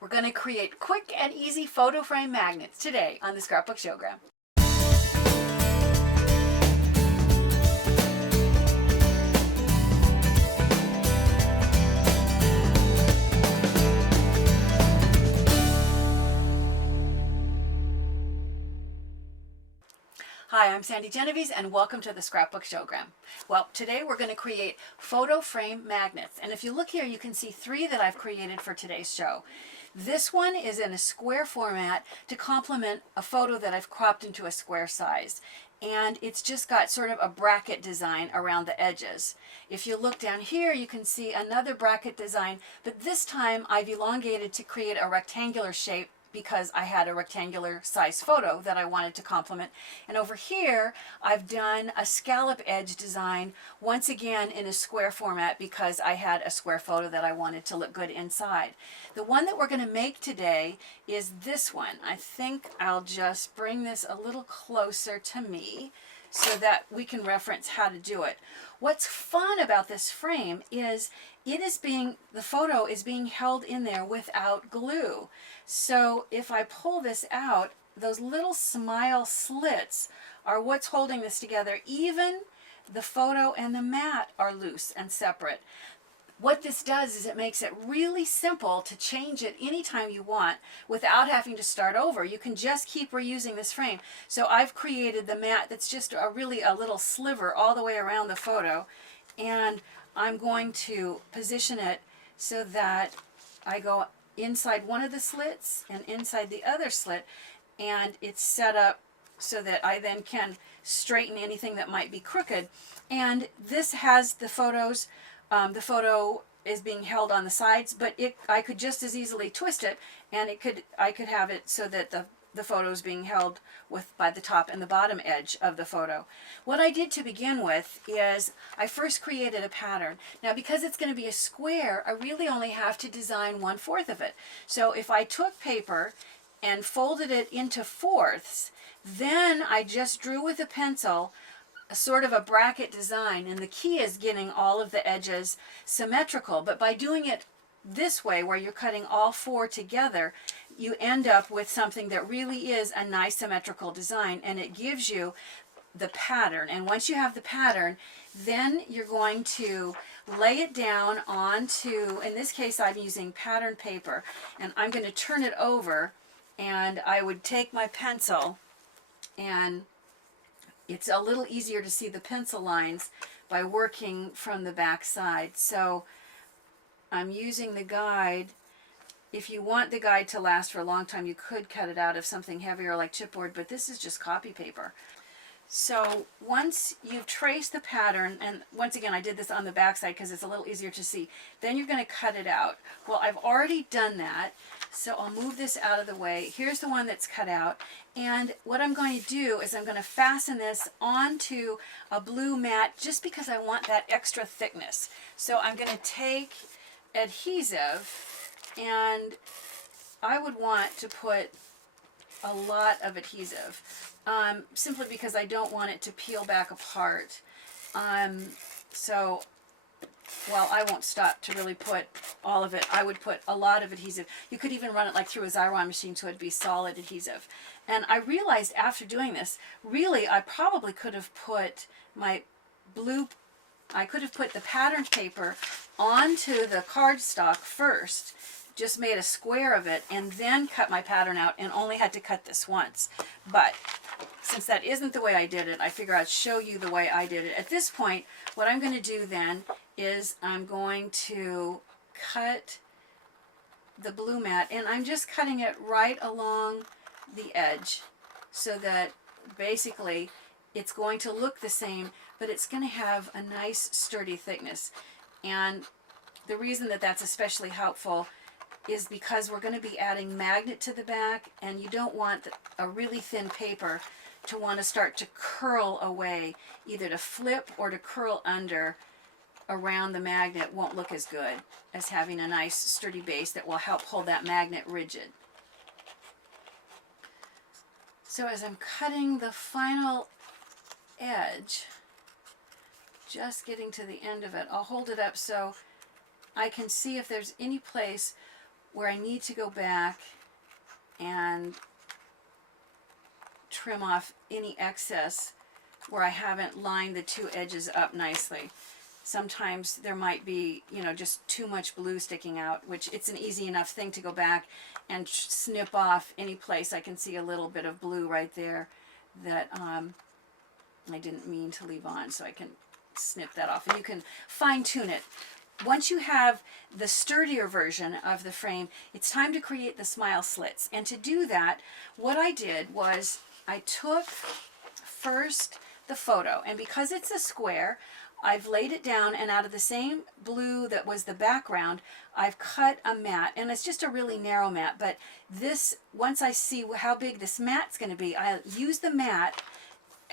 We're going to create quick and easy photo frame magnets today on the Scrapbook Showgram. Hi, I'm Sandi Genovese and welcome to the Scrapbook Showgram. Well, today we're going to create photo frame magnets. And if you look here, you can see three that I've created for today's show. This one is in a square format to complement a photo that I've cropped into a square size. And it's just got sort of a bracket design around the edges. If you look down here, you can see another bracket design, but this time I've elongated to create a rectangular shape because I had a rectangular size photo that I wanted to complement. And over here, I've done a scallop edge design, once again in a square format because I had a square photo that I wanted to look good inside. The one that we're going to make today is this one. I think I'll just bring this a little closer to me so that we can reference how to do it. What's fun about this frame is the photo is being held in there without glue. So if I pull this out, those little smile slits are what's holding this together. Even the photo and the mat are loose and separate. What this does is it makes it really simple to change it anytime you want without having to start over. You can just keep reusing this frame. So I've created the mat that's just really a little sliver all the way around the photo, and I'm going to position it so that I go inside one of the slits and inside the other slit, and it's set up so that I then can straighten anything that might be crooked. And this has the photos. The photo is being held on the sides, but I could just as easily twist it, and I could have it so that the photo is being held by the top and the bottom edge of the photo. What I did to begin with is I first created a pattern. Now, because it's going to be a square, I really only have to design 1/4 of it. So if I took paper and folded it into fourths, then I just drew with a pencil sort of a bracket design, and the key is getting all of the edges symmetrical. But by doing it this way, where you're cutting all four together, you end up with something that really is a nice symmetrical design, and it gives you the pattern. And once you have the pattern, then you're going to lay it down onto, in this case I'm using pattern paper, and I'm going to turn it over, and I would take my pencil, and it's a little easier to see the pencil lines by working from the back side. So I'm using the guide. If you want the guide to last for a long time, you could cut it out of something heavier like chipboard, but this is just copy paper. So once you've traced the pattern, and once again I did this on the back side because it's a little easier to see, then you're going to cut it out. Well, I've already done that, so I'll move this out of the way. Here's the one that's cut out, and what I'm going to do is I'm going to fasten this onto a blue mat just because I want that extra thickness. So I'm going to take adhesive, and I would want to put a lot of adhesive, simply because I don't want it to peel back apart. So, well, I won't stop to really put all of it. I would put a lot of adhesive. You could even run it like through a Xyron machine so it'd be solid adhesive. And I realized after doing this, really I probably could have put I could have put the pattern paper onto the cardstock first, just made a square of it, and then cut my pattern out, and only had to cut this once. But since that isn't the way I did it, I figure I'd show you the way I did it. At this point, what I'm going to do then is I'm going to cut the blue mat, and I'm just cutting it right along the edge so that basically it's going to look the same, but it's going to have a nice sturdy thickness. And the reason that that's especially helpful is because we're going to be adding magnet to the back, and you don't want a really thin paper to want to start to curl away. Either to flip or to curl under around the magnet won't look as good as having a nice sturdy base that will help hold that magnet rigid. So as I'm cutting the final edge, just getting to the end of it, I'll hold it up so I can see if there's any place where I need to go back and trim off any excess where I haven't lined the two edges up nicely. Sometimes there might be, you know, just too much blue sticking out, which it's an easy enough thing to go back and snip off any place I can see a little bit of blue right there that I didn't mean to leave on, so I can snip that off. And you can fine tune it. Once you have the sturdier version of the frame, it's time to create the smile slits. And to do that, what I did was I took first the photo, and because it's a square, I've laid it down, and out of the same blue that was the background, I've cut a mat, and it's just a really narrow mat, but this, once I see how big this mat's going to be, I use the mat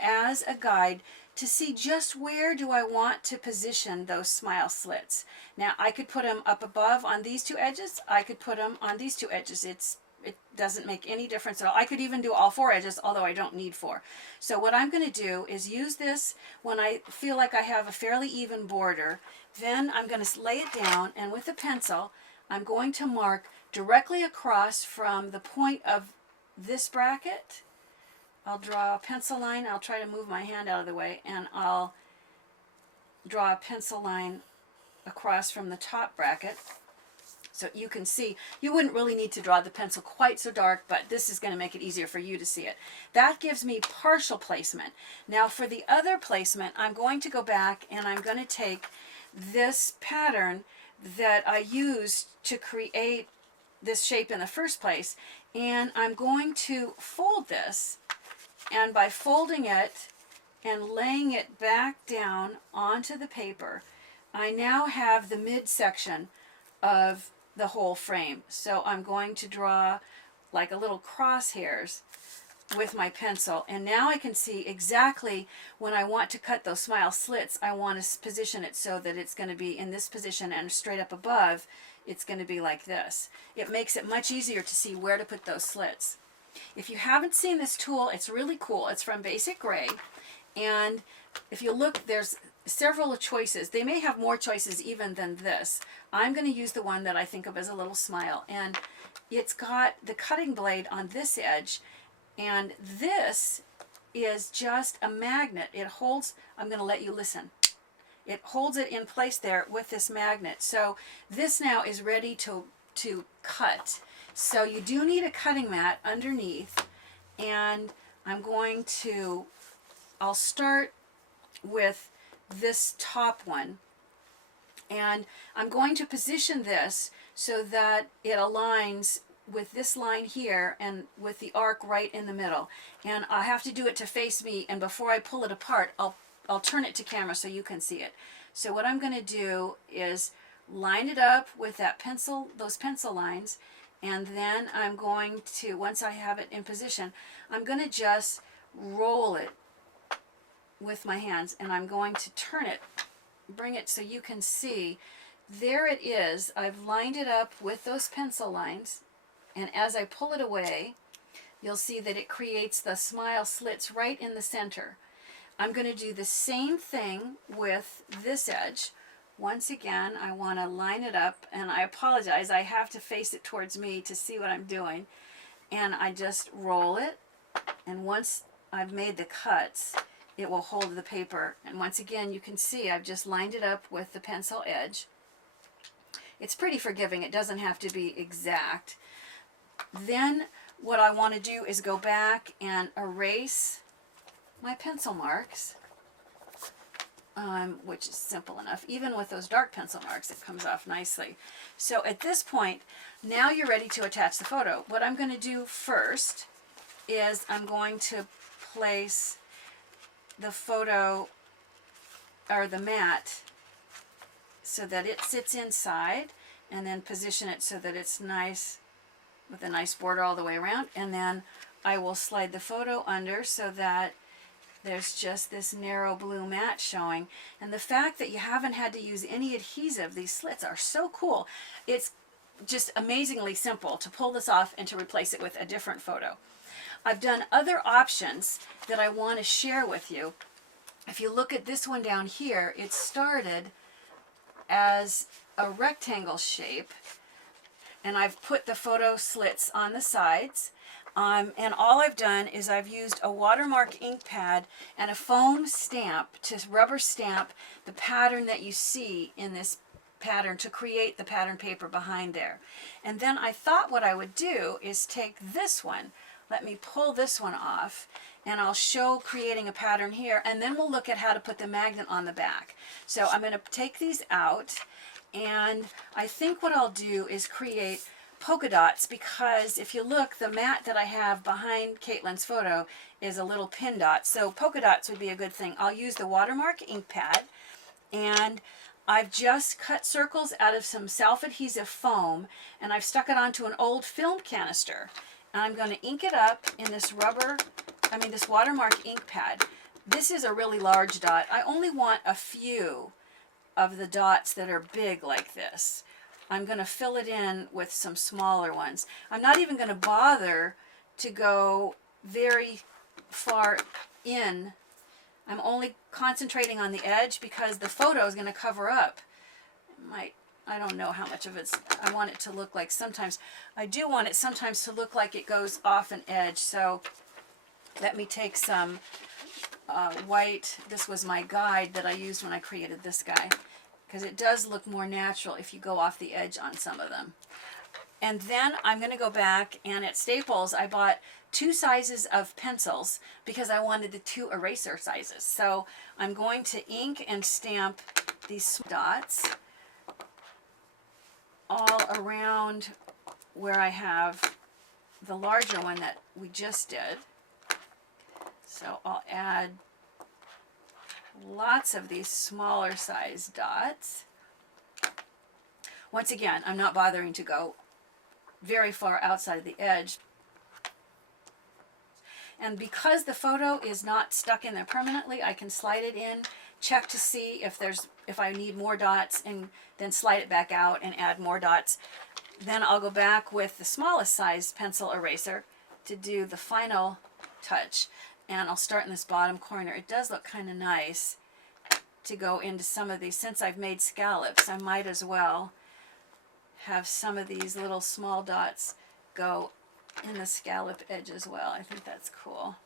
as a guide to see just where do I want to position those smile slits. Now, I could put them up above on these two edges, I could put them on these two edges. It doesn't make any difference at all. I could even do all four edges, although I don't need four. So what I'm going to do is use this when I feel like I have a fairly even border. Then I'm going to lay it down, and with a pencil, I'm going to mark directly across from the point of this bracket. I'll draw a pencil line. I'll try to move my hand out of the way, and I'll draw a pencil line across from the top bracket. So you can see, you wouldn't really need to draw the pencil quite so dark, but this is going to make it easier for you to see it. That gives me partial placement. Now for the other placement, I'm going to go back and I'm going to take this pattern that I used to create this shape in the first place, and I'm going to fold this, and by folding it and laying it back down onto the paper, I now have the midsection of the whole frame. So I'm going to draw like a little crosshairs with my pencil, and now I can see exactly when I want to cut those smile slits, I want to position it so that it's going to be in this position, and straight up above it's going to be like this. It makes it much easier to see where to put those slits. If you haven't seen this tool, it's really cool. It's from Basic Gray, and if you look, there's several choices. They may have more choices even than this. I'm going to use the one that I think of as a little smile, and it's got the cutting blade on this edge, and this is just a magnet. It holds, I'm going to let you listen. It holds it in place there with this magnet. So this now is ready to cut. So you do need a cutting mat underneath, and I'll start with this top one, and I'm going to position this so that it aligns with this line here and with the arc right in the middle, and I have to do it to face me, and before I pull it apart I'll turn it to camera so you can see it. So what I'm going to do is line it up with those pencil lines, and then I'm going to, once I have it in position, I'm going to just roll it with my hands, and I'm going to turn it, bring it so you can see. There it is. I've lined it up with those pencil lines, and as I pull it away, you'll see that it creates the smile slits right in the center. I'm going to do the same thing with this edge. Once again, I want to line it up, and I apologize, I have to face it towards me to see what I'm doing, and I just roll it, and once I've made the cuts, it will hold the paper. And once again, you can see I've just lined it up with the pencil edge. It's pretty forgiving. It doesn't have to be exact. Then what I want to do is go back and erase my pencil marks, which is simple enough. Even with those dark pencil marks, it comes off nicely. So at this point, now you're ready to attach the photo. What I'm going to do first is I'm going to place the photo, or the mat, so that it sits inside, and then position it so that it's nice with a nice border all the way around, and then I will slide the photo under so that there's just this narrow blue mat showing. And the fact that you haven't had to use any adhesive, these slits are so cool. It's just amazingly simple to pull this off and to replace it with a different photo. I've done other options that I want to share with you. If you look at this one down here, it started as a rectangle shape, and I've put the photo slits on the sides. And all I've done is I've used a watermark ink pad and a foam stamp to rubber stamp the pattern that you see in this pattern to create the pattern paper behind there. And then I thought what I would do is take this one, let me pull this one off, and I'll show creating a pattern here, and then we'll look at how to put the magnet on the back. So I'm going to take these out, and I think what I'll do is create polka dots, because if you look, the mat that I have behind Caitlin's photo is a little pin dot, so polka dots would be a good thing. I'll use the watermark ink pad, and I've just cut circles out of some self-adhesive foam, and I've stuck it onto an old film canister, and I'm going to ink it up in this this watermark ink pad. This is a really large dot. I only want a few of the dots that are big like this. I'm going to fill it in with some smaller ones. I'm not even going to bother to go very far in. I'm only concentrating on the edge because the photo is going to cover up. I don't know how much of I want it to look like sometimes. I do want it sometimes to look like it goes off an edge. So let me take some white. This was my guide that I used when I created this guy, because it does look more natural if you go off the edge on some of them. And then I'm going to go back, and at Staples I bought 2 sizes of pencils because I wanted the 2 eraser sizes. So I'm going to ink and stamp these dots all around where I have the larger one that we just did. So I'll add lots of these smaller size dots. Once again, I'm not bothering to go very far outside of the edge. And because the photo is not stuck in there permanently, I can slide it in, check to see if I need more dots, and then slide it back out and add more dots. Then I'll go back with the smallest size pencil eraser to do the final touch. And I'll start in this bottom corner. It does look kind of nice to go into some of these. Since I've made scallops, I might as well have some of these little small dots go in the scallop edge as well. I think that's cool.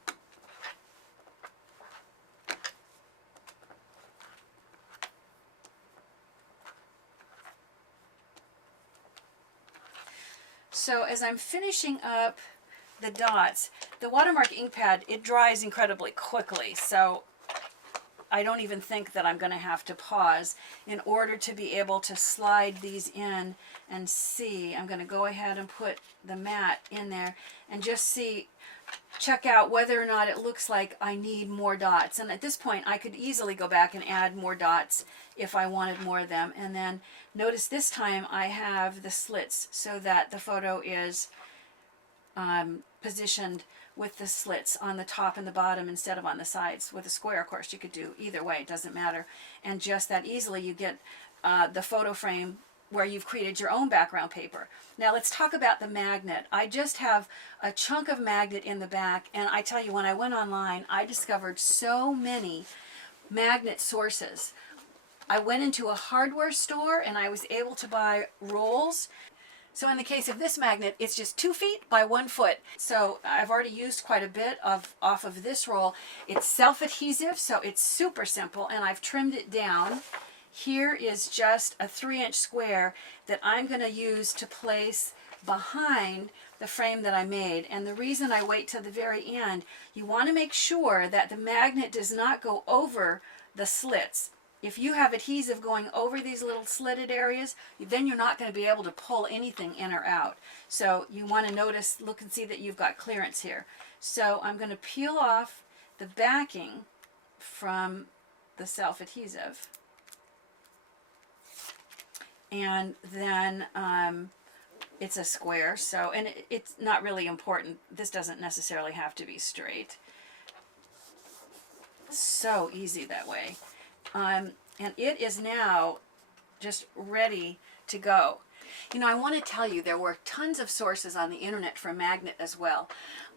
So as I'm finishing up the dots, the watermark ink pad, it dries incredibly quickly, so I don't even think that I'm going to have to pause in order to be able to slide these in and see. I'm going to go ahead and put the mat in there and just check out whether or not it looks like I need more dots. And at this point I could easily go back and add more dots if I wanted more of them. And then notice this time I have the slits so that the photo is positioned with the slits on the top and the bottom instead of on the sides. With a square, of course, you could do either way, it doesn't matter. And just that easily you get the photo frame where you've created your own background paper. Now let's talk about the magnet. I just have a chunk of magnet in the back, and I tell you, when I went online, I discovered so many magnet sources. I went into a hardware store and I was able to buy rolls. So in the case of this magnet, it's just 2 feet by 1 foot. So I've already used quite a bit off of this roll. It's self-adhesive, so it's super simple, and I've trimmed it down. Here is just a 3-inch square that I'm going to use to place behind the frame that I made. And the reason I wait till the very end, you want to make sure that the magnet does not go over the slits. If you have adhesive going over these little slitted areas, then you're not going to be able to pull anything in or out. So you want to notice, look and see that you've got clearance here. So I'm going to peel off the backing from the self-adhesive. And then it's a square, so, and it's not really important. This doesn't necessarily have to be straight. So easy that way. And it is now just ready to go. You know, I want to tell you there were tons of sources on the internet for magnet as well.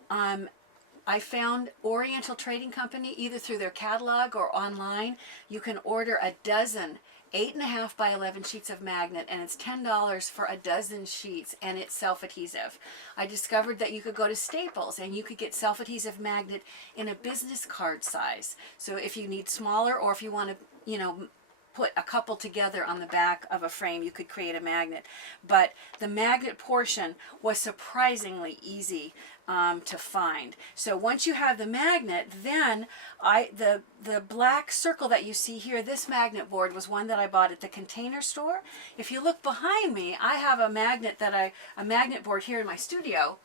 I found Oriental Trading Company, either through their catalog or online. You can order a dozen 8.5 by 11 sheets of magnet, and it's $10 for a dozen sheets, and it's self-adhesive. I discovered that you could go to Staples and you could get self-adhesive magnet in a business card size. So if you need smaller, or if you want to, you know, put a couple together on the back of a frame, you could create a magnet. But the magnet portion was surprisingly easy to find. So once you have the magnet, then the black circle that you see here, this magnet board was one that I bought at the Container Store. If you look behind me, I have a magnet board here in my studio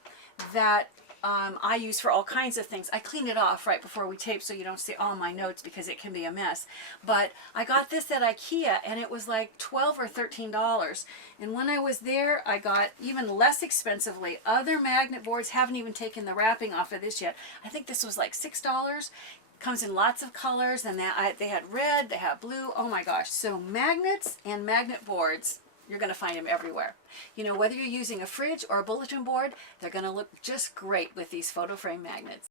that I use for all kinds of things. I clean it off right before we tape so you don't see all my notes because it can be a mess. But I got this at IKEA and it was like $12 or $13. And when I was there, I got even less expensively other magnet boards. Haven't even taken the wrapping off of this yet. I think this was like $6. Comes in lots of colors, and they had red, they had blue. Oh my gosh. So magnets and magnet boards, you're going to find them everywhere. You know, whether you're using a fridge or a bulletin board, they're going to look just great with these photo frame magnets.